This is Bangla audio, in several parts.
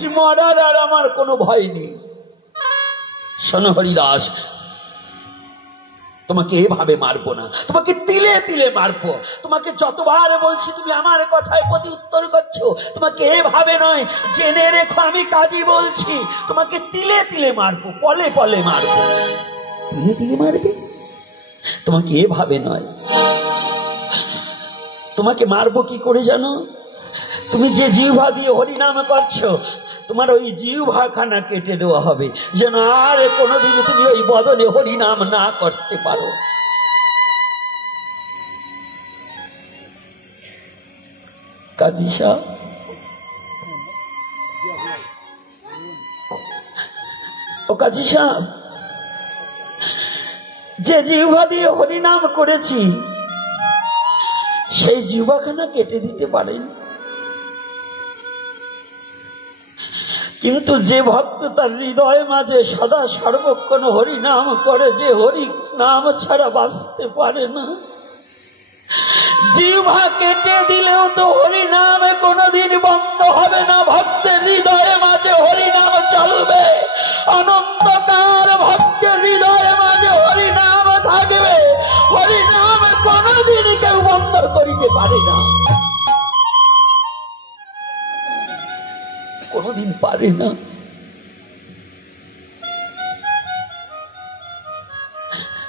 মরার আর আমার কোনো ভয় নেই। শোনো হরিদাস, তোমাকে এভাবে মারবো না, তোমাকে তিলে তিলে মারবো। তোমাকে যতবার বলছি তুমি আমার কথায় প্রতি উত্তর করছো। তোমাকে এভাবে নয়, জেনে রেখো আমি কাজী বলছি, তোমাকে তিলে তিলে মারবো, পলে পলে মারবো। তিলে তিলে মারবে? তোমাকে এভাবে নয়, তোমাকে মারবো কি করে জানো? তুমি যে জিহ্বা দিয়ে হরিনাম করছো, তোমার ওই জিহ্বাখানা কেটে দেওয়া হবে, যেন আর কোনোদিন তুমি ওই বদনে হরিনাম না করতে পারো। কাজী সাহেব, ও কাজী সাহেব, যে জিহ্বা দিয়ে হরিনাম করেছি সেই জিহ্বাখানা কেটে দিতে পারেন, কিন্তু যে ভক্ত তার হৃদয় মাঝে সদা সর্বক্ষণ হরিনাম করে, যে হরি নাম ছাড়া বাঁচতে পারে না, জিহ্বা কেটে দিলেও তো হরিনামে কোনোদিন বন্ধ হবে না। ভক্তের হৃদয়ে মাঝে হরিনাম চলবে, অনন্তকাল ভক্তের হৃদয়ে মাঝে হরিনাম থাকবে। হরিনাম কোনোদিন কেউ বন্ধ করিতে পারে না, কোনদিন পারে না।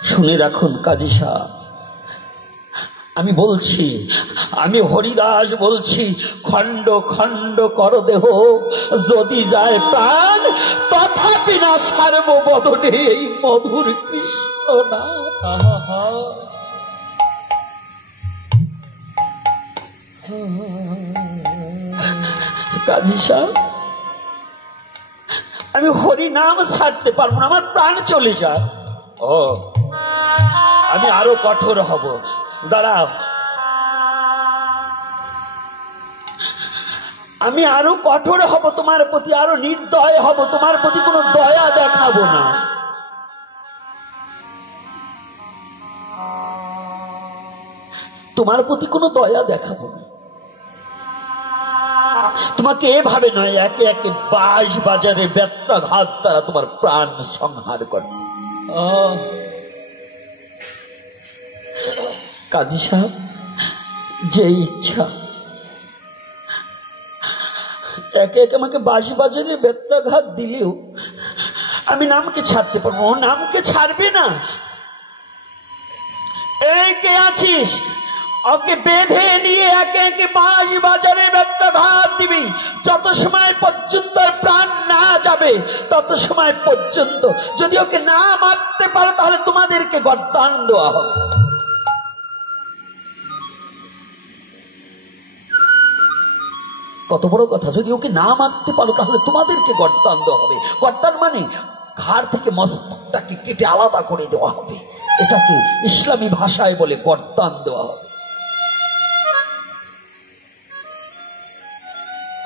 শুনে রাখুন কাজী সাহেব, আমি বলছি, আমি হরিদাস বলছি, খণ্ড খণ্ড কর দেহ, যদি যায় প্রাণ তথাপি না ছাড়ব বদনে এই মধুর কৃষ্ণ নাম। কাজী সাহেব, আমি হরি নাম ছাড়তে পারবো না, আমার প্রাণ চলে যায়। ও, আমি আরো কঠোর হব। দাঁড়াও, আমি আরো কঠোর হব তোমার প্রতি, আরো নির্দয় হব, তোমার প্রতি কোনো দয়া দেখাবো না। তোমার প্রতি কোনো দয়া দেখাবো না। তোমাকে এভাবে নয়, একে একে বাঁশ বাজারে ব্যত্রাঘাত দ্বারা তোমার প্রাণ সংহার করে। কাজী সাহেব, যে ইচ্ছা একে একে আমাকে বাঁশ বাজারে ব্যত্রাঘাত দিলেও আমি নামকে ছাড়তে পারবো। ও নামকে ছাড়বে না। এই কে আছিস, ওকে বেঁধে নিয়ে একে একে বাঁশ বাজারে ব্যত্রাঘাত দিবি। যত সময় পর্যন্ত প্রাণ না যাবে তত সময় পর্যন্ত, যদি ওকে না মারতে পারো তাহলে তোমাদেরকে গর্দান দেওয়া হবে। কত বড় কথা, যদি ওকে না মারতে পারো তাহলে তোমাদেরকে গর্দান দেওয়া হবে। গর্দান মানে ঘাড় থেকে মস্তকটাকে কেটে আলাদা করে দেওয়া হবে। এটাকে ইসলামী ভাষায় বলে গর্দান দেওয়া হবে।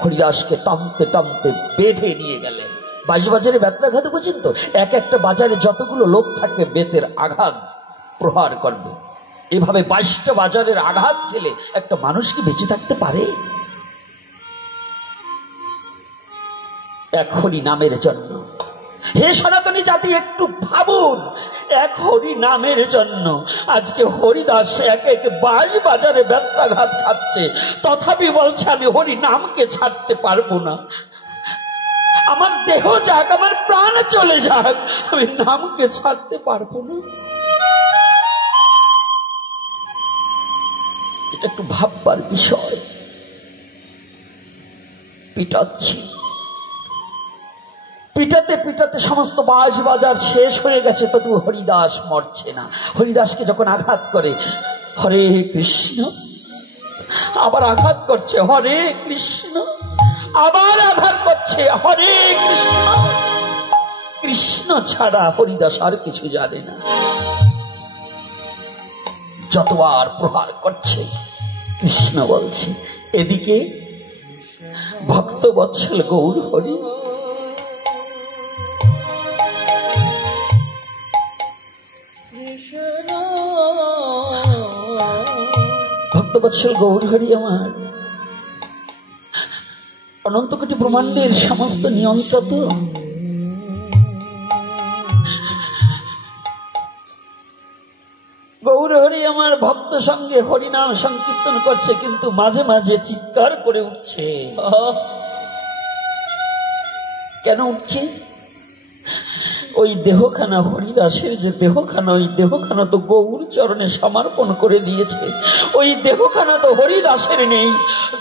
হরিদাসকে টানতে টানতে বেঁধে নিয়ে গেলেন বাঁশ বাজারে ব্যত্রাঘাতে পর্যন্ত। এক একটা বাজারে যতগুলো লোক থাকবে বেতের আঘাত প্রহার করবে। এভাবে 22টা বাজারের আঘাত খেলে একটা মানুষ কি বেঁচে থাকতে পারে? এক হরি নামের জন্য। হে সনাতনী জাতি, একটু ভাবুন, এক হরি নামের জন্য আজকে হরিদাস একে একে বাঁশ বাজারে ব্যত্রাঘাত খাচ্ছে, তথাপি বলছে আমি হরি নামকে ছাড়তে পারবো না। আমার দেহ যাক, আমার প্রাণ চলে যাক, আমি নামকে ছাড়তে পারবো না। এটা একটু ভাববার বিষয়। পিটাচ্ছি, পিটাতে পিটাতে সমস্ত বাঁশ বাজার শেষ হয়ে গেছে, তবু হরিদাস মরছে না। হরিদাসকে যখন আঘাত করে, হরে কৃষ্ণ, আবার আঘাত করছে, হরে কৃষ্ণ, আবার আঘাত করছে, হরে কৃষ্ণ। কৃষ্ণ ছাড়া হরিদাস আর কিছু জানে না। যতবার প্রহার করছে কৃষ্ণ বলছে। এদিকে ভক্ত বৎসল গৌর হরি ভক্তবৎসল গৌর হরি আমার অনন্ত কোটি ব্রহ্মাণ্ডের সমস্ত নিয়ন্ত্রক। গৌর হরি আমার ভক্ত সঙ্গে হরিনাম সংকীর্তন করছে, কিন্তু মাঝে মাঝে চিৎকার করে উঠছে। কেন উঠছে? ওই দেহখানা, হরিদাসের যে দেহখানা, ওই দেহখানা তো গৌর চরণে সমর্পণ করে দিয়েছে। ওই দেহখানা তো হরিদাসের নেই।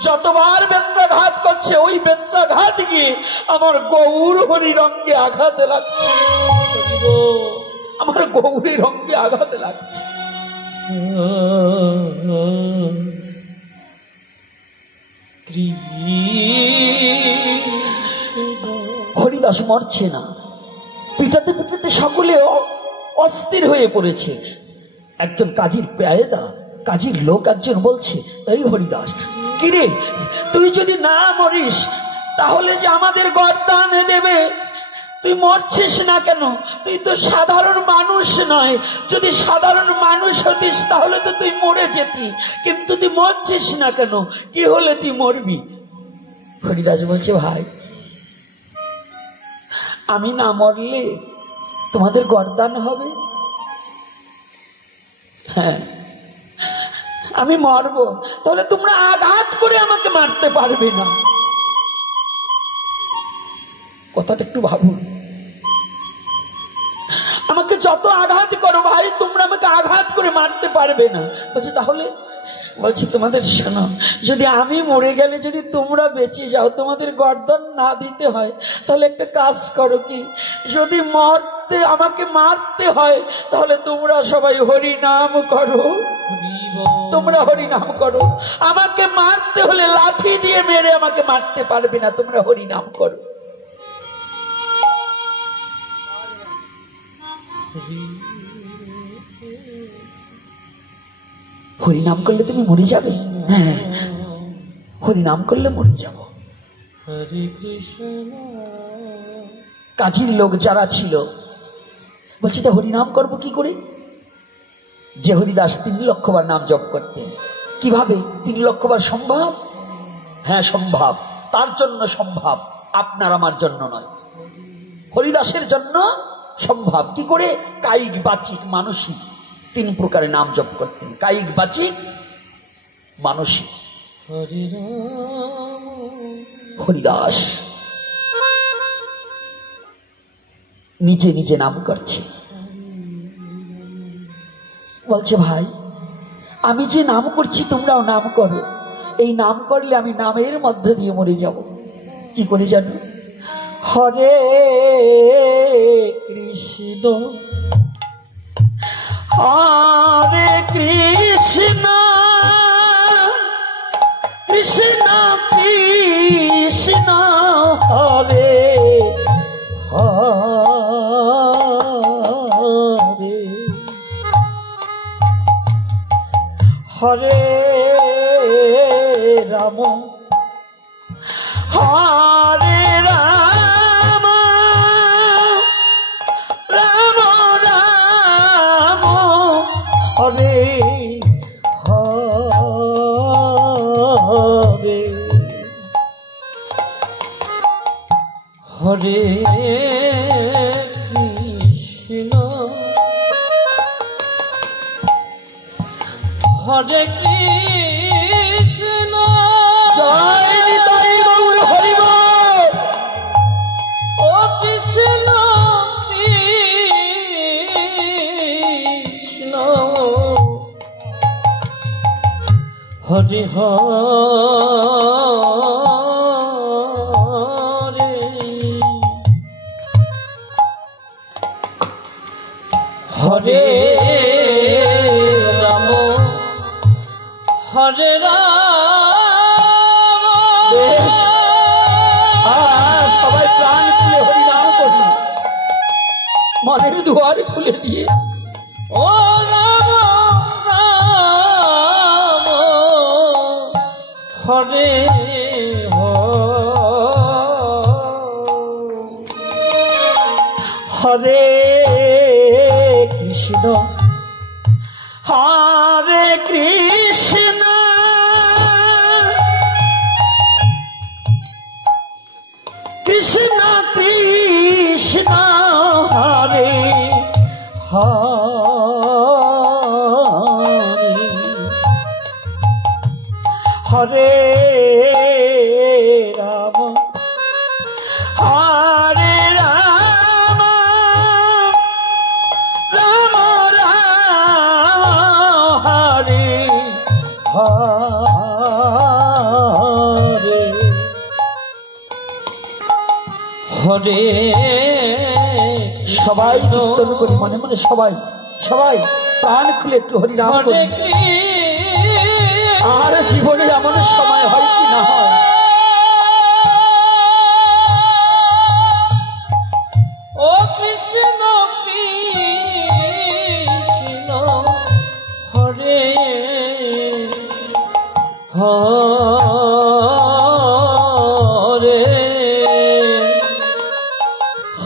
যতবার বেত্রাঘাত করছে, ওই বেত্রাঘাত গিয়ে আমার গৌর হরি রঙ্গে আঘাতে লাগছে, আমার গৌরী রঙ্গে আঘাতে লাগছে। হরিদাস মরছে না, পিটাতে পিটাতে সকলে অস্থির হয়ে পড়েছে। একজন কাজীর পেয়াদা, কাজীর লোক একজন বলছে, এই হরিদাস, কিরে তুই যদি না মরিস তাহলে যে আমাদের গর্দান দেবে, তুই মরছিস না কেন? তুই তো সাধারণ মানুষ নয়, যদি সাধারণ মানুষ হতিস তাহলে তো তুই মরে যেতি, কিন্তু তুই মরছিস না কেন? কি হলে তুই মরবি? হরিদাস বলছে, ভাই আমি না মরলে তোমাদের গর্দান হবে। হ্যাঁ আমি মরবো, তাহলে তোমরা আঘাত করে আমাকে মারতে পারবে না। কথাটা একটু ভাবুন। আমাকে যত আঘাত করো ভাই, তোমরা আমাকে আঘাত করে মারতে পারবে না। বলছে তাহলে? বলছি তোমাদের শোনো, যদি আমি মরে গেলে যদি তোমরা বেঁচে যাও, তোমাদের গর্দান না দিতে হয়, তাহলে একটা কাজ করো, কি যদি আমাকে মারতে হয় তাহলে তোমরা সবাই হরি নাম করো, তোমরা হরি নাম করো। আমাকে মারতে হলে লাঠি দিয়ে মেরে আমাকে মারতে পারবে না, তোমরা হরি নাম করো। হরিনাম করলে তুমি মরে যাবে? হ্যাঁ, হরিনাম করলে মরে যাব। কাজীর লোক যারা ছিল বলছে, তা হরিনাম করবো কি করে? যে হরিদাস 3 লক্ষ বার নাম জপ করতেন, কিভাবে 3 লক্ষ বার সম্ভব? হ্যাঁ সম্ভব, তার জন্য সম্ভব, আপনার আমার জন্য নয়। হরিদাসের জন্য সম্ভব। কি করে? কায়িক, বাচিক, মানসিক 3 প্রকারে নাম জপ করতেন। কায়িক, বাচিক, মানসিক। হরিদাস নিজে নিজে নাম করছে, বলছে ভাই আমি যে নাম করছি তোমরাও নাম করো। এই নাম করলে আমি নামের মধ্যে দিয়ে মরে যাব। কি করে জানো? হরে কৃষ্ণ হরে কৃষ্ণ কৃষ্ণ কৃষ্ণ হরে হরে হরে রাম হরে রাম রাম রাম হরে হরে হরে কৃষ্ণ হরে কৃষ্ণ জয় নিতাই গৌর হরি বল। ও কৃষ্ণ কৃষ্ণ হরে হরে হরে রাম হরে রাম। সবাই প্রাণ খুলে হরি নাম করি, মনের দুয়ার খুলে দিয়ে ও রাম রাম হরে হরে কৃষ্ণ হরে কৃষ্ণ হরে রাম হরে রাম রাম রাম হরে হরে হরে। সবাই কীর্তন করি মনে মনে, সবাই সবাই প্রাণ খুলে একটু হরিনাম করি। আর জীবনে এমন সময় হয় কি না হয়, ও কৃষ্ণ কৃষ্ণ হরে হরে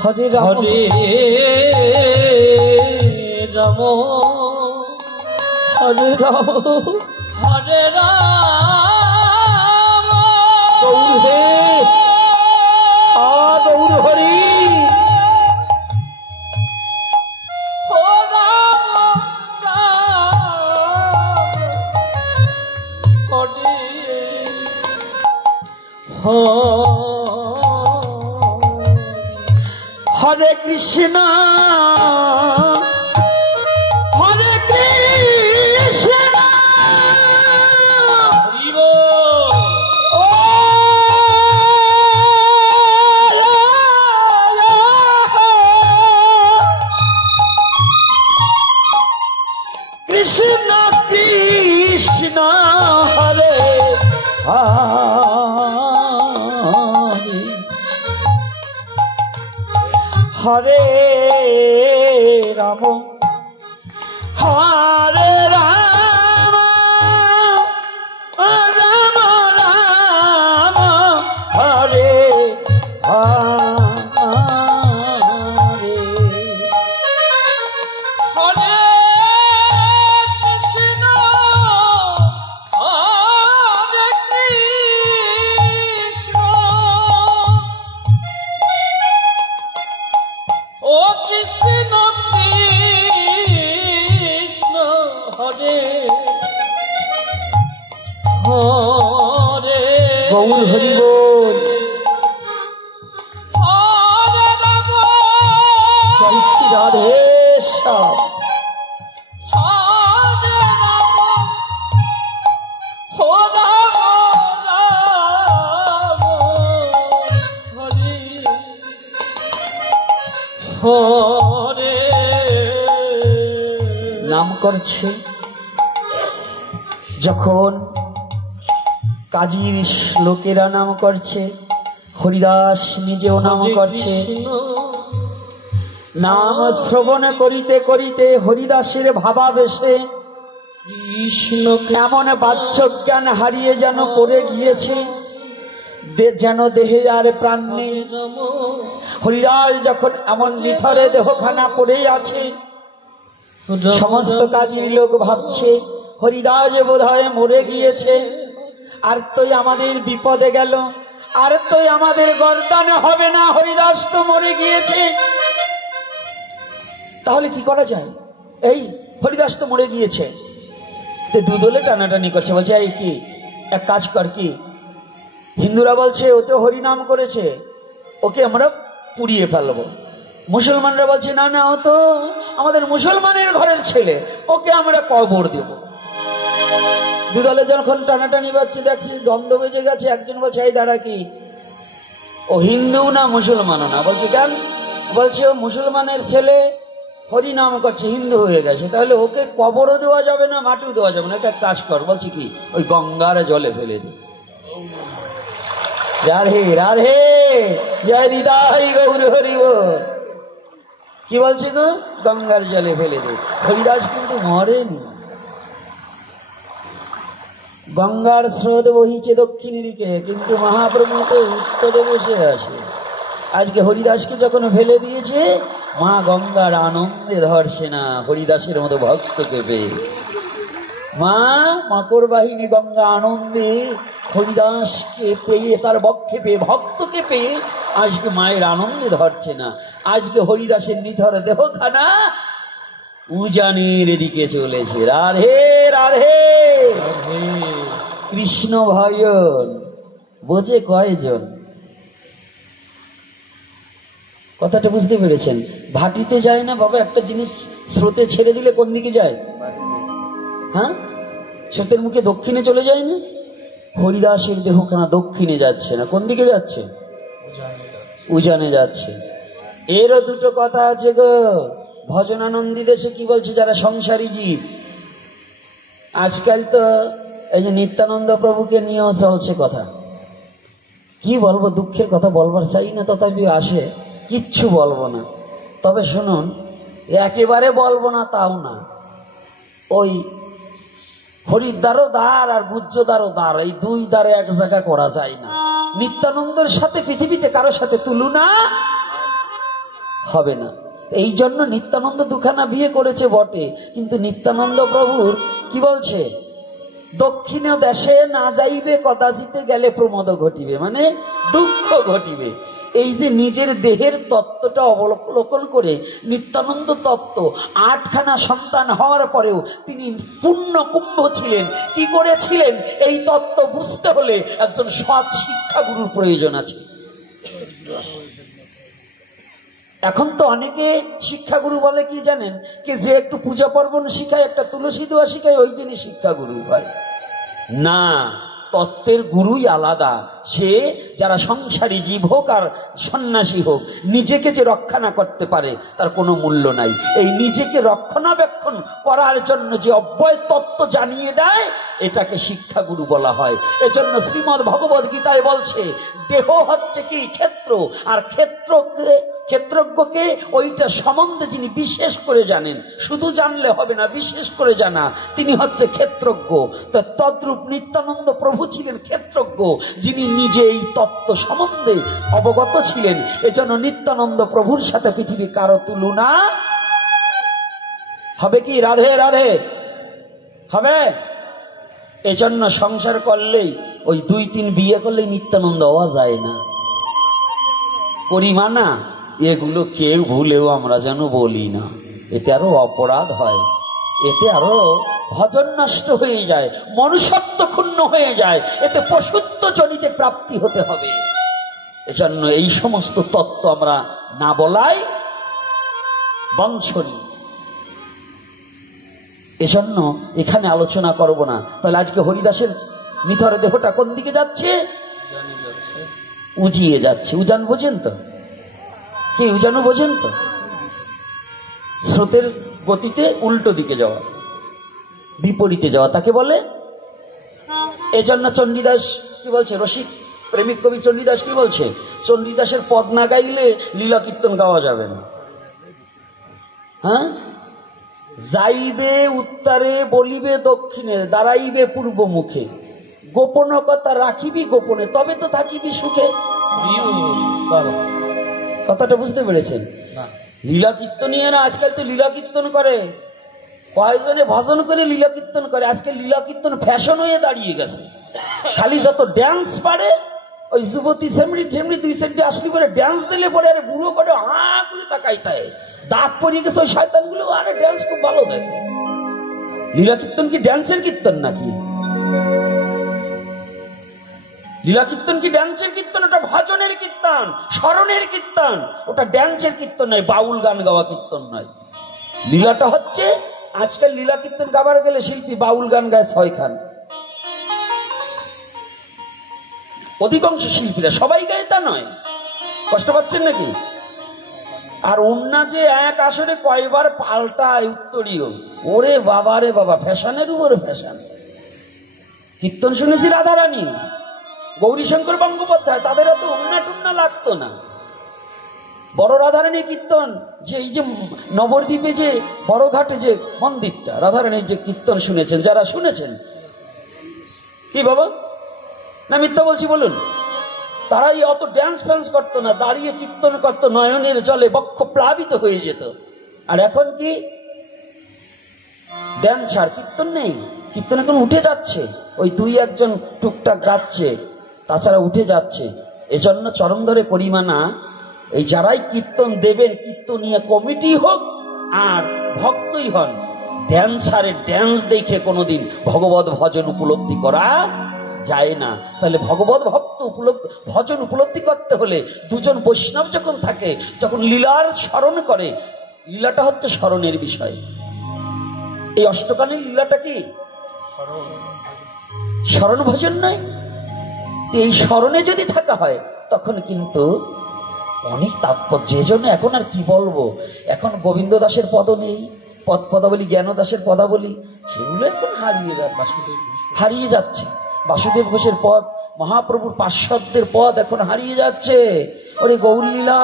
হরে রাম হরে রাম হরে রাম হরে রাম গৌর হে গৌর হরি ও রাম রাম হরে হরে কৃষ্ণ হরে কৃষ্ণ কৃষ্ণ কৃষ্ণ হরে হরে হরে রাম হরে রাম রাম রাম হরে হরে হরে কৃষ্ণ হরে কৃষ্ণ ও কৃষ্ণ কৃষ্ণ হরে হরে গৌর হরি বল হরে রাম জয় শ্রী রাধে শ্যাম হরে রাম রাম হরে হরে নাম করছে যখন কাজীর লোকেরা নাম করছে, হরিদাস নিজেও নাম করছে। নাম শ্রবণ করিতে করিতে হরিদাসের ভাবাবেশে কৃষ্ণ এমন বাহ্যজ্ঞান হারিয়ে যেন পড়ে গিয়েছে, যেন দেহে আর প্রাণ নেই। হরিদাস যখন এমন নিথরে দেহখানা পড়ে আছে, সমস্ত কাজীর লোক ভাবছে হরিদাস বোধহয় মরে গিয়েছে, আর তোই আমাদের বিপদে গেল, আর তোই আমাদের গর্দানে হবে না, হরিদাস তো মরে গিয়েছে। তাহলে কি করা যায়? এই হরিদাস তো মরে গিয়েছে, দুদলে টানাটানি করছে, বলছে এই কি এক কাজ কর, কি হিন্দুরা বলছে ও তো হরিনাম করেছে, ওকে আমরা পুড়িয়ে ফেলবো। মুসলমানরা বলছে না না, ও তো আমাদের মুসলমানের ঘরের ছেলে, ওকে আমরা কবর দেব। দুদলে যখন টানাটানি বাজছে, দেখছি দ্বন্দ্ব বেজে গেছে। একজন বলছে এই দাঁড়া, কি ও হিন্দু না মুসলমানও না? বলছে কেন? বলছে ও মুসলমানের ছেলে, হরিনাম করছে, হিন্দু হয়ে গেছে, তাহলে ওকে কবরও দেওয়া যাবে না, মাটিও দেওয়া যাবে না। একটা কাজ কর, বলছি কি ওই গঙ্গার জলে ফেলে দি। রাধে রাধে জয় হৃদয় গৌর হরি বল। কি বলছে গো? গঙ্গার জলে ফেলে দে। হরিদাস কিন্তু মরেনি। গঙ্গার স্রোত বহিছে দক্ষিণ দিকে, কিন্তু মহাপ্রভু তো উত্তরে বসে আছে। আজকে হরিদাসকে যখন ফেলে দিয়েছে, মা গঙ্গার আনন্দে ধরছে না হরিদাসের মতো ভক্তকে পেয়ে। মা মকর বাহিনী গঙ্গা আনন্দে হরিদাসকে পেয়ে, তার বক্ষে পেয়ে, ভক্তকে পেয়ে আজকে মায়ের আনন্দে ধরছে না। আজকে হরিদাসের নিথর দেহখানা উজানের দিকে চলেছে। রাধে রাধে। রাধে। কৃষ্ণ ভজন বোঝে কয়জন? কথাটা বুঝতে পেরেছেন? ভাটিতে যায় না বাবা, একটা জিনিস স্রোতে ছেড়ে দিলে কোন দিকে যায়? হ্যাঁ, স্রোতের মুখে দক্ষিণে চলে যায় না? হরিদাসের দেহখানা দক্ষিণে যাচ্ছে না, কোন দিকে যাচ্ছে? উজানে যাচ্ছে। এরও দুটো কথা আছে গো। ভজনানন্দী দেশে কি বলছে? যারা সংসারী জীব, আজকাল তো এই যে নিত্যানন্দ প্রভুকে নিয়েও চলছে কথা। কি বলবো, দুঃখের কথা বলবার চাই না, তথাপি আসে, কিচ্ছু বলবো না। তবে শুনুন, একেবারে বলবো না তাও না, ওই হরিদ্বারও দ্বার আর গুজ্জদ্বারও দ্বার, এই দুই দ্বারে এক জায়গা করা যায় না। নিত্যানন্দের সাথে পৃথিবীতে কারো সাথে তুলনা হবে না। এই জন্য নিত্যানন্দ দুখানা বিয়ে করেছে বটে, কিন্তু নিত্যানন্দ প্রভুর কি বলছে? দক্ষিণ দেশে না যাইবে কদাচিতে গেলে প্রমোদ ঘটিবে, মানে দুঃখ ঘটিবে। এই যে নিজের দেহের তত্ত্বটা অবলোকন করে নিত্যানন্দ তত্ত্ব, 8খানা সন্তান হওয়ার পরেও তিনি পূর্ণ কুম্ভ ছিলেন। কি করেছিলেন? এই তত্ত্ব বুঝতে হলে একজন সৎ শিক্ষাগুরুর প্রয়োজন আছে। এখন তো অনেকে শিক্ষাগুরু বলে কি জানেন? কি যে একটু পূজা পার্বণ শিখায়, একটা তুলসী দোয়া শিখায়, ওই জন্য শিক্ষাগুরু হয় না। তত্ত্বের গুরুই আলাদা। সে যারা সংসারী জীব হোক আর সন্ন্যাসী হোক, নিজেকে যে রক্ষা না করতে পারে তার কোনো মূল্য নাই। এই নিজেকে রক্ষণাবেক্ষণ করার জন্য যে অব্যয় তত্ত্ব জানিয়ে দেয়, এটাকে শিক্ষাগুরু বলা হয়। এজন্য শ্রীমদ্ ভগবদ গীতায় বলছে, দেহ হচ্ছে কি ক্ষেত্র, আর ক্ষেত্রজ্ঞকে ওইটা সম্বন্ধে যিনি বিশেষ করে জানেন, শুধু জানলে হবে না, বিশেষ করে জানা, তিনি হচ্ছে ক্ষেত্রজ্ঞ। তো তদ্রূপ নিত্যানন্দ প্রভু ছিলেন ক্ষেত্রজ্ঞ, যিনি নিজে এই তত্ত্ব সম্বন্ধে অবগত ছিলেন। এজন্য নিত্যানন্দ প্রভুর সাথে পৃথিবী কারো তুলনা হবে কি? রাধে রাধে হবে। এজন্য সংসার করলেই, ওই 2-3 বিয়ে করলেই নিত্যানন্দ হওয়া যায় না। পরিমাণা এগুলো কেউ ভুলেও আমরা যেন বলি না, এতে আরো অপরাধ হয়, এতে আরো ভজন নষ্ট হয়ে যায়, মনুষ্যত্ব ক্ষুণ্ণ হয়ে যায়, এতে পশুত্ব জনিতে প্রাপ্তি হতে হবে। এজন্য এই সমস্ত তত্ত্ব আমরা না বলাই বংশনী। এজন্য এখানে আলোচনা করব না। তাহলে আজকে হরিদাসের নিথর দেহটা কোন দিকে যাচ্ছে? উজিয়ে যাচ্ছে। উজান বোঝেন তো? কি উজানো বোঝেন তো? স্রোতের গতিতে উল্টো দিকে যাওয়া, বিপরীতে যাওয়া, তাকে বলে। এজন্য চণ্ডীদাস কি বলছে? রসিক প্রেমিক কবি চণ্ডীদাস কি বলছে? চণ্ডীদাসের পদ না গাইলে লীলা কীর্তন গাওয়া যাবে না। হ্যাঁ, যাইবে উত্তরে, বলিবে দক্ষিণে, দাঁড়াইবে পূর্ব মুখে, গোপন কথা রাখিবি গোপনে, তবে তো থাকিবি সুখে। কথাটা বুঝতে পেরেছেন? লীলা কীর্তনীয়রা আজকাল তো লীলা কীর্তন করে, কয়জনে ভজন করে লীলা কীর্তন করে। আজকে লীলা কীর্তন ফ্যাশন হয়ে দাঁড়িয়ে গেছে। খালি যত ড্যান্স পারে, ওই যুবতী সেমনি ঝেমনি 2 সেন্টি আসলি করে ড্যান্স দিলে পরে, আরে বুড়ো করে হা করে তাকাইতায়, দাঁত পরিয়ে গেছে ওই শয়তানগুলো। আরে ড্যান্স খুব ভালো দেখে। লীলা কীর্তন কি ড্যান্সের কীর্তন নাকি? লীলা কীর্তন কি ড্যান্সের কীর্তন? ওটা ভজনের কীর্তন, স্মরণের কীর্তন। ওটা ড্যান্সের কীর্তন নয়, বাউল গান গাওয়া কীর্তন নয়। লীলাটা হচ্ছে, আজকাল লীলা কীর্তন গাবার গেলে শিল্পী বাউল গান গায় 6 খান। অধিকাংশ শিল্পীরা, সবাই গায়ে তা নয়। কষ্ট পাচ্ছেন নাকি? আর উন্না যে এক আসরে কয়বার পাল্টায় উত্তরীয়, ওরে বাবা রে বাবা, ফ্যাশনের উপরে ফ্যাশন। কীর্তন শুনেছি রাধারানী, গৌরীশঙ্কর বঙ্গোপাধ্যায়, তাদের এত উন্না টুন্না লাগতো না। বড় রাধারানী কীর্তন, যে এই যে নবদ্বীপে যে বড়ঘাটে যে মন্দিরটা, রাধারানীর যে কীর্তন শুনেছেন, যারা শুনেছেন, কি বাবা না মিথ্যা বলছি বলুন? তারাই অত ড্যান্স ফ্যান্স করতো না, দাঁড়িয়ে কীর্তন করতো, নয়নের জলে বক্ষ প্লাবিত হয়ে যেত। আর এখন কি ড্যান্স আর কীর্তন নেই। কীর্তন এখন উঠে যাচ্ছে, ওই 2-1 টুকটাক গাচ্ছে, তাছাড়া উঠে যাচ্ছে। এজন্য চরম ধরে পরিমাণা, এই যারাই কীর্তন দেবেন, কীর্তনীয় কমিটি হোক আর ভক্তই হন, ড্যান্সারের ড্যান্স দেখে কোনোদিন ভগবত ভজন উপলব্ধি করা যায় না। তাহলে ভগবত ভক্ত ভজন উপলব্ধি করতে হলে দুজন বৈষ্ণব যখন থাকে, যখন লীলার স্মরণ করে, লীলাটা হচ্ছে স্মরণের বিষয়। এই অষ্টকালীন লীলাটা কি স্মরণ ভজন নয়? এই স্মরণে যদি থাকা হয় তখন কিন্তু অনেক তাৎপর্য। এই জন্য এখন আর কি বলবো, এখন গোবিন্দ দাসের পদ নেই, পদাবলী জ্ঞান দাসের পদাবলী, সেগুলো এখন হারিয়ে যাচ্ছে। বাসুদেব ঘোষের পদ, মহাপ্রভুর পার্শ্বদের পদ এখন হারিয়ে যাচ্ছে। ওরে গৌর লীলা,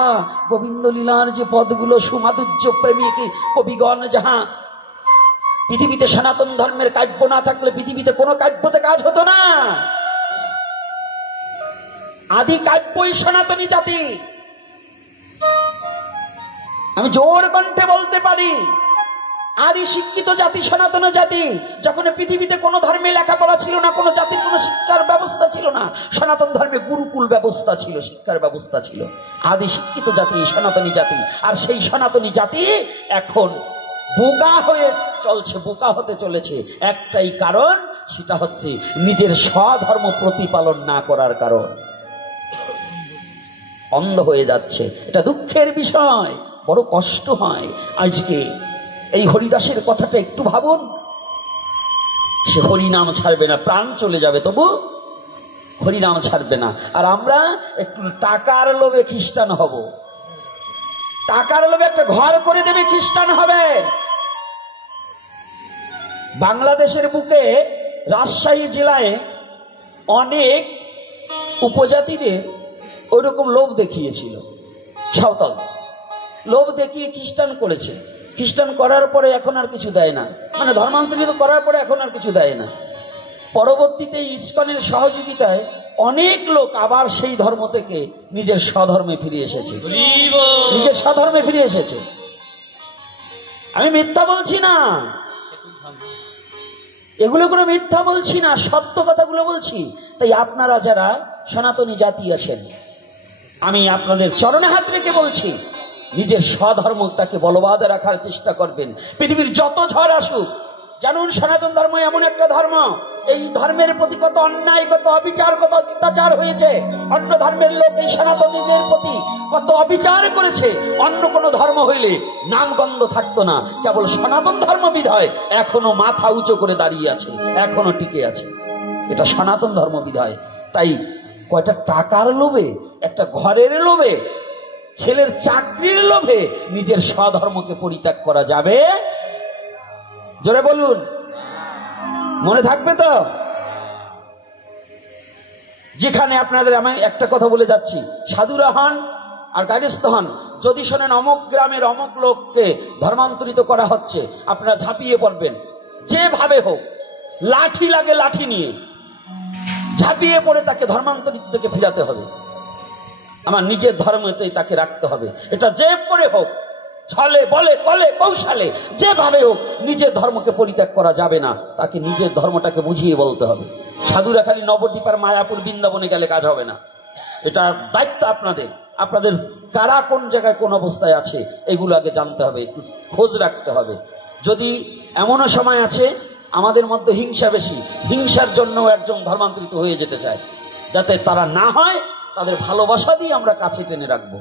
গোবিন্দ লীলার যে পদগুলো, সুমাধুর্য প্রেমিক কবিগণ যাহা, পৃথিবীতে সনাতন ধর্মের কাব্য না থাকলে পৃথিবীতে কোনো কাব্যতে কাজ হতো না। আদি কাব্যই সনাতনী জাতি, আমি জোর কণ্ঠে বলতে পারি। আদি শিক্ষিত জাতি সনাতন জাতি। যখন পৃথিবীতে কোনো ধর্মে লেখাপড়া ছিল না, কোনো জাতির কোনো শিক্ষার ব্যবস্থা ছিল না, সনাতন ধর্মে গুরুকুল ব্যবস্থা ছিল, শিক্ষার ব্যবস্থা ছিল। আদি শিক্ষিত জাতি সনাতনী জাতি। আর সেই সনাতনী জাতি এখন বোকা হয়ে চলছে, বোকা হতে চলেছে। একটাই কারণ, সেটা হচ্ছে নিজের স্বধর্ম প্রতিপালন না করার কারণ। অন্ধ হয়ে যাচ্ছে, এটা দুঃখের বিষয়, বড় কষ্ট হয়। আজকে এই হরিদাসের কথাটা একটু ভাবুন, সে হরিনাম ছাড়বে না, প্রাণ চলে যাবে তবু হরিনাম ছাড়বে না। আর আমরা একটু টাকার লোভে খ্রিস্টান হব, টাকার লোভে একটা ঘর করে দেবে খ্রিস্টান হবে। বাংলাদেশের বুকে রাজশাহী জেলায় অনেক উপজাতিদের ওইরকম লোভ দেখিয়েছিল, সাঁওতাল লোভ দেখিয়ে খ্রিস্টান করেছে। খ্রিস্টান করার পরে এখন আর কিছু দেয় না, মানে ধর্মান্তরিত করার পরে এখন আর কিছু দেয় না। পরবর্তীতে ইসকনের সহযোগিতায় অনেক লোক আবার সেই ধর্ম থেকে নিজের স্বধর্মে ফিরে এসেছে, নিজের স্বধর্মে ফিরে এসেছে। আমি মিথ্যা বলছি না, এগুলো কোনো মিথ্যা বলছি না, সত্য কথাগুলো বলছি। তাই আপনারা যারা সনাতনী জাতি আছেন, আমি আপনাদের চরণে হাত রেখে বলছি, নিজের স্বধর্মটাকে বলবৎ রাখার চেষ্টা করবেন। পৃথিবীর যত ঝড় আসুক, জানুন সনাতন ধর্ম এমন একটা ধর্ম, এই ধর্মের প্রতি কত অন্যায়, কত অবিচার, কত অত্যাচার হয়েছে। অন্য ধর্মের লোক এই সনাতনীদের প্রতি কত অবিচার করেছে। অন্য কোন ধর্ম হইলে নামগন্ধ থাকতো না, কেবল সনাতন ধর্ম বিধায় এখনো মাথা উঁচু করে দাঁড়িয়ে আছে, এখনো টিকে আছে। এটা সনাতন ধর্ম বিধায়। তাই কয়টা টাকার লোভে, একটা ঘরের লোভে, ছেলের চাকরির লোভে নিজের স্বধর্মকে পরিত্যাগ করা যাবে? জোরে বলুন, মনে থাকবে তো? যেখানে আপনাদের আমি একটা কথা বলে যাচ্ছি, সাধুরা হন আর গার্হস্থ হন, যদি শোনেন অমুক গ্রামের অমুক লোককে ধর্মান্তরিত করা হচ্ছে, আপনারা ঝাঁপিয়ে পড়বেন, যেভাবে হোক। লাঠি লাগে, লাঠি নিয়ে ঝাঁপিয়ে পড়ে তাকে ধর্মান্তরিত থেকে ফিরাতে হবে। আমার নিজের ধর্মতেই তাকে রাখতে হবে। এটা যে করে হোক, ছলে বলে কলে কৌশলে, যেভাবে হোক নিজের ধর্মকে পরিত্যাগ করা যাবে না। তাকে নিজের ধর্মটাকে বুঝিয়ে বলতে হবে। সাধুরা খালি নবদ্বীপ আর মায়াপুর বৃন্দাবনে গেলে কাজ হবে না। এটা দায়িত্ব আপনাদের। আপনাদের কারা কোন জায়গায় কোন অবস্থায় আছে এগুলো আগে জানতে হবে, একটু খোঁজ রাখতে হবে। যদি এমনও সময় আছে আমাদের মধ্যে হিংসা বেশি, হিংসার জন্য একজন ধর্মান্তরিত হয়ে যেতে চায়, যাতে তারা না হয়, তাদের ভালোবাসা দিয়ে আমরা কাছে টেনে রাখবো।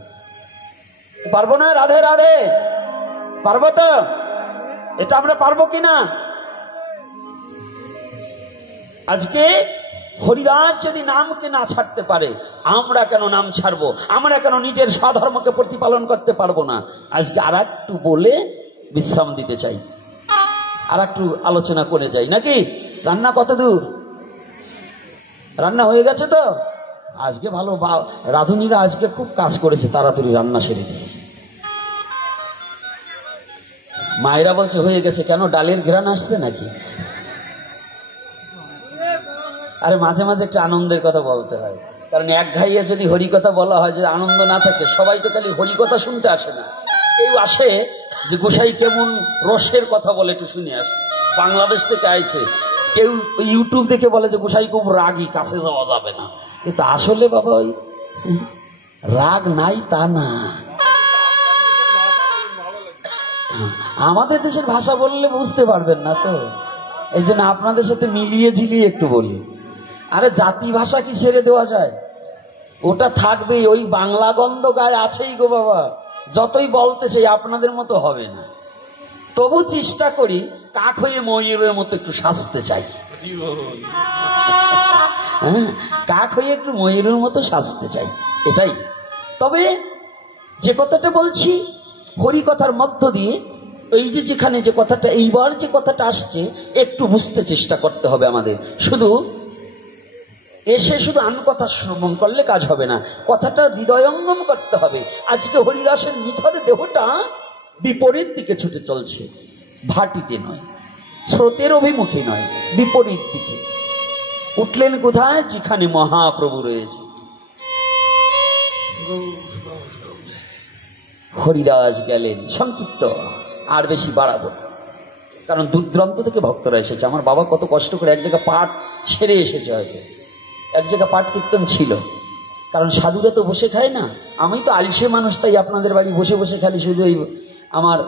পারবো না? রাধে রাধে, পারবো তো? এটা আমরা পারবো কিনা? আজকে হরিদাস যদি নামকে না ছাড়তে পারে, আমরা কেন নাম ছাড়বো? আমরা কেন নিজের স্বধর্মকে প্রতিপালন করতে পারবো না? আজকে আর একটু বলে বিশ্রাম দিতে চাই, আর একটু আলোচনা করে যাই নাকি? রান্না কত দূর? রান্না হয়ে গেছে তো? আজকে ভালো, রাঁধুনিরা আজকে খুব কাজ করেছে, তাড়াতাড়ি রান্না সেরে দিয়েছে। মায়েরা বলছে হয়ে গেছে, কেন ডালের ঘ্রাণ আসছে নাকি? আরে মাঝে মাঝে একটু আনন্দের কথা বলতে হয়, কারণ এক ঘাইয়ে যদি হরিকথা বলা হয়, যদি আনন্দ না থাকে, সবাই তো খালি হরিকথা শুনতে আসে না। কেউ আসে যে গোসাই কেমন রসের কথা বলে, একটু শুনে আসে। বাংলাদেশ থেকে আইছে কেউ, ইউটিউব দেখে বলে যে গোসাই খুব রাগী, কাছে যাওয়া যাবে না। কিন্তু আসলে বাবা ওই রাগ নাই তা না, আমাদের দেশের ভাষা বললে বুঝতে পারবেন না তো, এই জন্য আপনাদের সাথে মিলিয়ে ঝিলিয়ে একটু বলি। আরে জাতি ভাষা কি ছেড়ে দেওয়া যায়? ওটা থাকবেই, ওই বাংলা গন্ধ গায়ে আছেই গো বাবা। যতই বলতে চাই আপনাদের মতো হবে না, তবু চেষ্টা করি কাক হয়ে ময়ূরের মতো একটু সাজতে চাই। হ্যাঁ, কাক হয়ে একটু ময়ূরের মতো সাজতে চাই, এটাই। তবে যে কথাটা বলছি হরিকথার মধ্য দিয়ে, এই যে যেখানে যে কথাটা, এইবার যে কথাটা আসছে একটু বুঝতে চেষ্টা করতে হবে আমাদের। শুধু এসে শুধু আন কথা শ্রবণ করলে কাজ হবে না, কথাটা হৃদয়ঙ্গম করতে হবে। আজকে হরিদাসের নিথর দেহটা বিপরীত দিকে ছুটে চলছে, ভাটিতে নয়, স্রোতের অভিমুখী নয়, বিপরীত দিকে। উঠলেন কোথায়? যেখানে মহাপ্রভু রয়েছে। হরিদাস গেলেন। সংক্ষিপ্ত, আর বেশি বাড়াবো, কারণ দূর দূরান্ত থেকে ভক্তরা এসেছে। আমার বাবা কত কষ্ট করে এক জায়গায় পাঠ সেরে এসেছে, হয়তো এক জায়গায় পাঠ কীর্তন ছিল, কারণ সাধুরা তো বসে খায় না। আমি তো আলসে মানুষ, তাই আপনাদের বাড়ি বসে বসে খালি শুধু এই আমার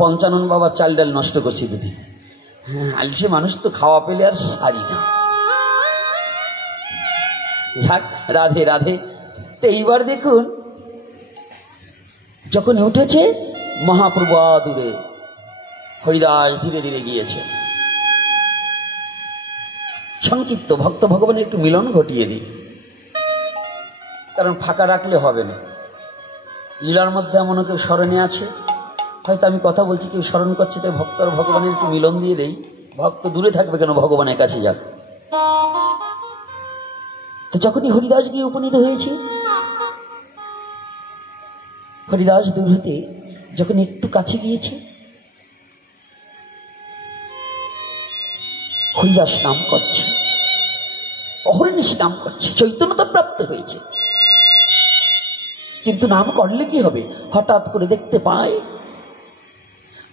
পঞ্চানন বাবার চাল ডাল নষ্ট করছি দুদিন। হ্যাঁ, আলসে মানুষ তো, খাওয়া পেলে আর সারি না। যাক, রাধে রাধে। তো এইবার দেখুন, যখন উঠেছে মহাপ্রভু দূরে, হরিদাস ধীরে ধীরে গিয়েছে। সংক্ষিপ্ত, ভক্ত ভগবানের একটু মিলন ঘটিয়ে দিই, কারণ ফাঁকা রাখলে হবে না। লীলার মধ্যে এমন কেউ স্মরণে আছে, হয়তো আমি কথা বলছি কেউ স্মরণ করছে, তাই ভক্ত আর ভগবানের একটু মিলন দিয়ে দেই। ভক্ত দূরে থাকবে কেন, ভগবানের কাছে যাক। তো যখনই হরিদাস গিয়ে উপনীত হয়েছে, হরিদাস দূর হতে যখন একটু কাছে গিয়েছে, হরিদাস নাম করছে, অহর্নিশি নাম করছে, চৈতন্যতা প্রাপ্ত হয়েছে। কিন্তু নাম করলে কি হবে? হঠাৎ করে দেখতে পায়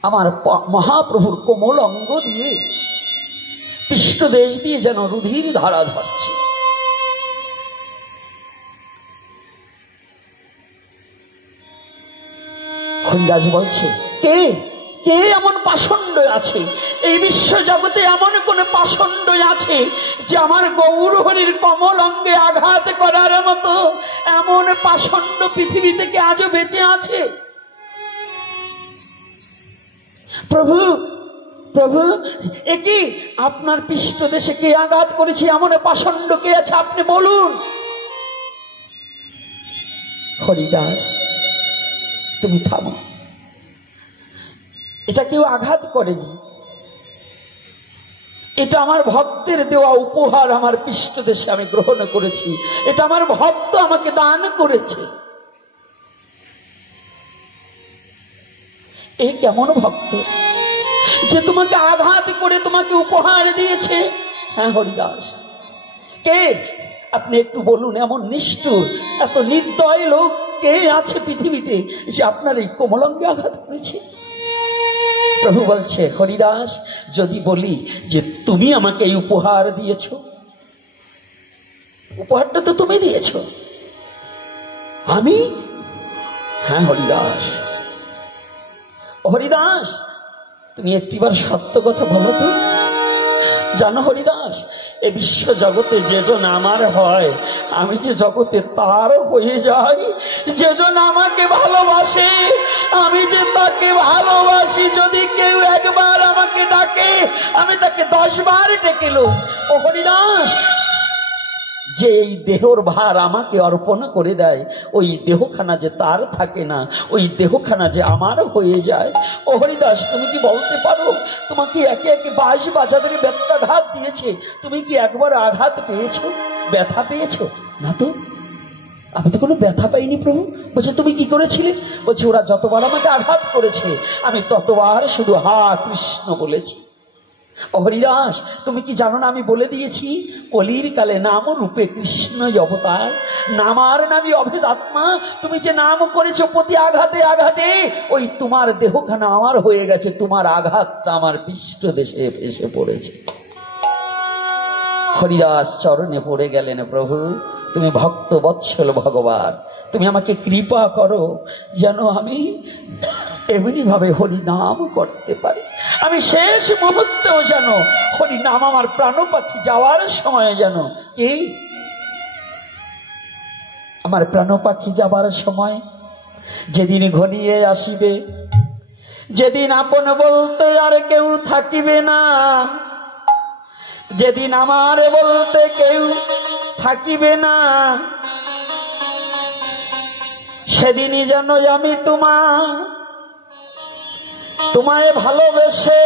আমার মহাপ্রভুর কোমল অঙ্গ দিয়ে, পৃষ্ঠদেশ দিয়ে যেন রুধির ধারা ধরছে। হরিদাস বলছে, কে কে এমন পাষণ্ড আছে এই বিশ্ব জগতে? এমন কোন পাষণ্ড আছে যে আমার গৌর হরির কমল অঙ্গে আঘাত করার মতো? এমন পাষণ্ড পৃথিবী থেকে আজও বেঁচে আছে? প্রভু প্রভু, একই আপনার পৃষ্ঠদেশে কে আঘাত করেছে? এমন পাষণ্ড কে আছে? আপনি বলুন। হরিদাস, তুমি থামো, এটা কেউ আঘাত করেনি, এটা আমার ভক্তের দেওয়া উপহার, আমার পৃষ্ঠদেশে আমি গ্রহণ করেছি, এটা আমার ভক্ত আমাকে দান করেছে। এই কেমন ভক্ত যে তোমাকে আঘাত করে তোমাকে উপহার দিয়েছে? হ্যাঁ হরিদাস, কে? আপনি একটু বলুন, এমন নিষ্ঠুর এত নির্দয় লোক কে আছে পৃথিবীতে যে আপনার এই কোমলাঙ্গে আঘাত করেছে? প্রভু বলছে, হরিদাস, যদি বলি যে তুমি আমাকে এই উপহার দিয়েছ, উপহারটা তো তুমি দিয়েছ, আমি? হ্যাঁ হরিদাস। হরিদাস, তুমি একটিবার সত্য কথা বলো তো। জানো হরিদাস, এ বিশ্ব জগতে যেজন আমার হয়, আমি যে জগতে তার হয়ে যাই। যেজন আমাকে ভালোবাসে, আমি যে তাকে ভালোবাসি। যদি কেউ একবার আমাকে ডাকে, আমি তাকে 10 বার ডেকেল। ও হরিদাস, যে এই দেহর ভার আমাকে অর্পণ করে দেয়, ওই দেহখানা যে তার থাকে না, ওই দেহখানা যে আমার হয়ে যায়। ও হরিদাস, তুমি কি বলতে পারো, তোমাকে একে একে 22 বাজাদের ব্যথাঘাত দিয়েছে, তুমি কি একবার আঘাত পেয়েছো, ব্যথা পেয়েছো? না তো, আমি তো কোনো ব্যথা পাইনি প্রভু। বলছে, তুমি কি করেছিলে? বলছে, ওরা যতবার আমাকে আঘাত করেছে, আমি ততবার শুধু হা কৃষ্ণ বলেছি। হরিদাস, তুমি কি জানো না, আমি বলে দিয়েছি, কলির কালে নাম রূপে কৃষ্ণ অবতার, নামার নামী অভেদাত্মা। তুমি যে নাম করেছো প্রতি আঘাতে আঘাতে, ওই তোমার দেহখানা আমার হয়ে গেছে, তোমার আঘাতটা আমার পৃষ্ঠদেশে এসে পড়েছে। হরিদাস চরণে পড়ে গেলেন, প্রভু তুমি ভক্ত বৎসল ভগবান, তুমি আমাকে কৃপা করো, যেন আমি এমনি ভাবে হরি নাম করতে পারি। আমি শেষ মুহূর্তেও যেন হরি নাম আমার প্রাণ পাখি যাওয়ার সময় যেন কি আমার প্রাণ পাখি যাবার সময় যেদিন ঘনিয়ে আসিবে, যেদিন আপন বলতে আর কেউ থাকিবে না, যেদিন আমার বলতে কেউ থাকিবে না, সেদিনই যেন আমি তোমায় ভালোবেসে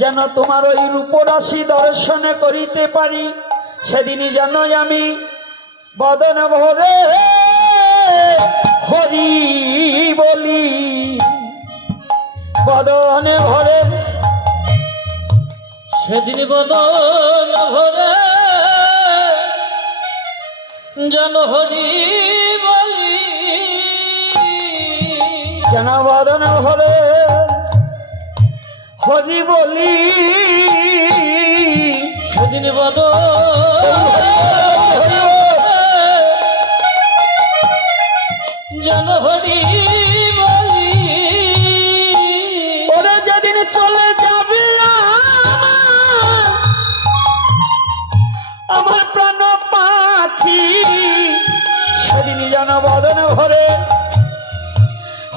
যেন তোমার ওই রূপরাশি দর্শন করিতে পারি। সেদিনই যেন আমি বদন ভরে হরি বলি, বদনে ভরে সেদিন বদন ভরে যেন হরি বলি, যেন বদন ভরে হরি বলি। সেদিন বদন যেন হরি বলি। ওরে যেদিন চলে যাবে আমার প্রাণ পাখি, সেদিন যেন বদন ভরে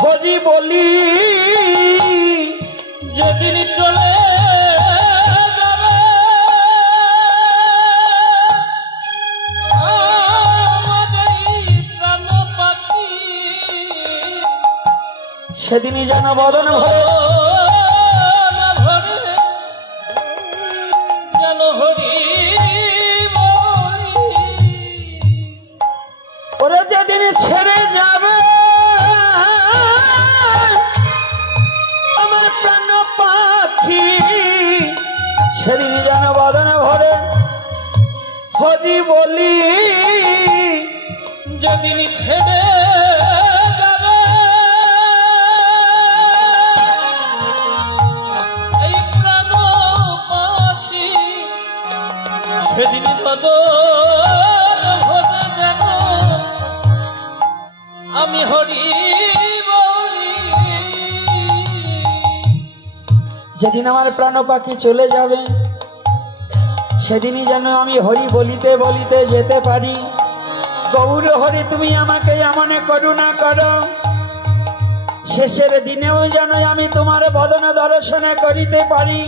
হরি বলি। যেদিন চলে যাবে আমাদের প্রাণ পাখি, সেদিনই যেন বদন ভরে যেন হরি বলি। ওরে যেদিন ছেড়ে যাবে আমার প্রাণ পাখি, সেদিন যেন বদন ভরে হরি বলি। যেদিন ছেড়ে যাবে এই প্রাণ পাখি, সেদিন বদন ভরে যেন আমি হরি বলি। যেদিন আমার প্রাণ পাখি চলে যাবে সেদিনই যেন আমি হরি বলিতে বলিতে যেতে পারি। গৌর হরি তুমি আমাকে এমন করুণা করো, শেষের দিনেও যেন আমি তোমার বদন দর্শন করিতে পারি।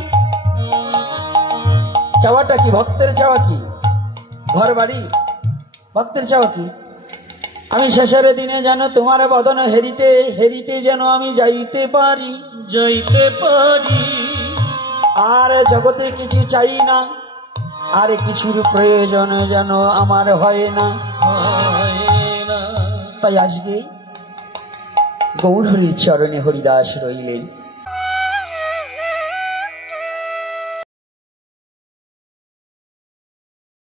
চাওয়াটা কি? ভক্তের চাওয়া কি? ঘর বাড়ি? ভক্তের চাওয়া কি? আমি শেষের দিনে যেন তোমার বদন হেরিতে হেরিতে যেন আমি যাইতে পারি, যাইতে পারি। আর জগতে কিছু চাই না, আর কিছুর প্রয়োজন যেন আমার হয় না। তাই আজকে গৌর হরির চরণে হরিদাস রইলেন।